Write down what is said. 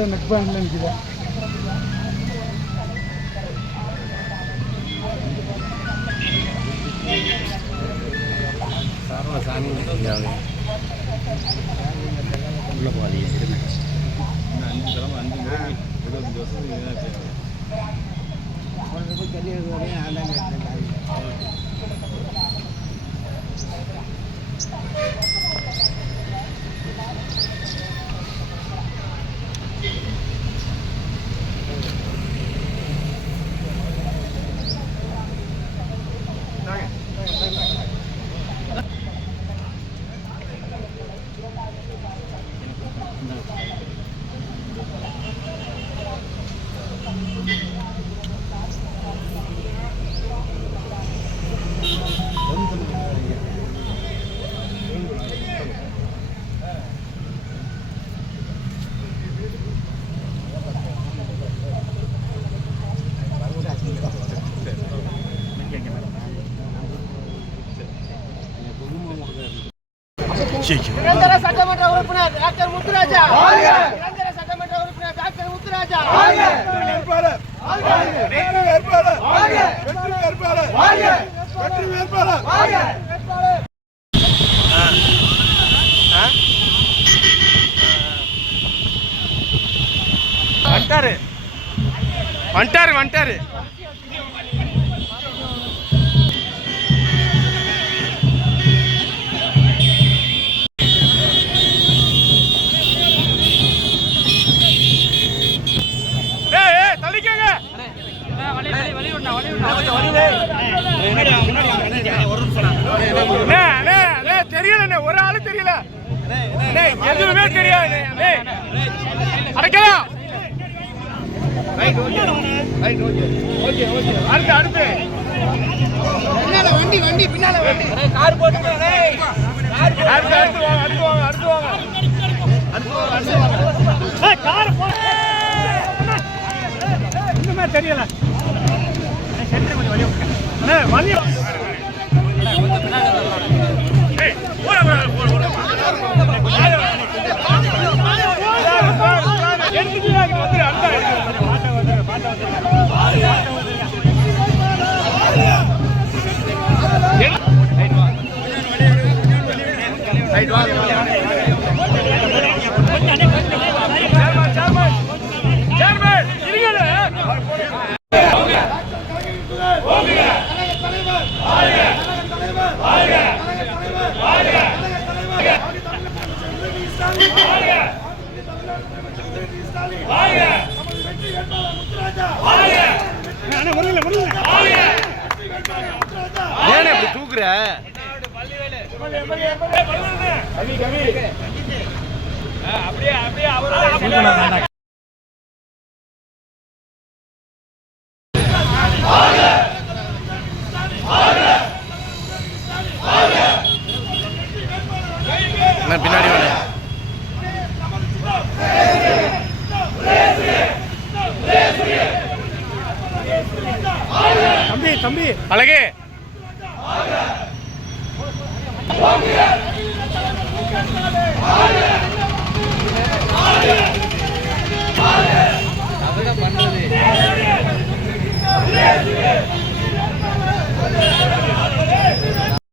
கரெக்டாக நெக் பாயிண்டில் நிற்குது. சாமி உள்ள போகாதீங்க. 5 கிழமை 5 25 வருஷம் நிரந்தர சட்டமன்ற உறுப்பினர் டாக்டர் முத்துராஜா. நிரந்தர சட்டமன்ற உறுப்பினர் டாக்டர் முத்துராஜா. வந்துட்டாரு. தெரியல, ஒரு ஆளு தெரியல, எதுவுமே தெரியாது. அடைக்கலாம். அடுத்து வண்டி பின்னால கார் போட்டு தெரியல. ஏன் இப்படி தூக்குற? பின்னாடி தம்பி அழகே பண்றது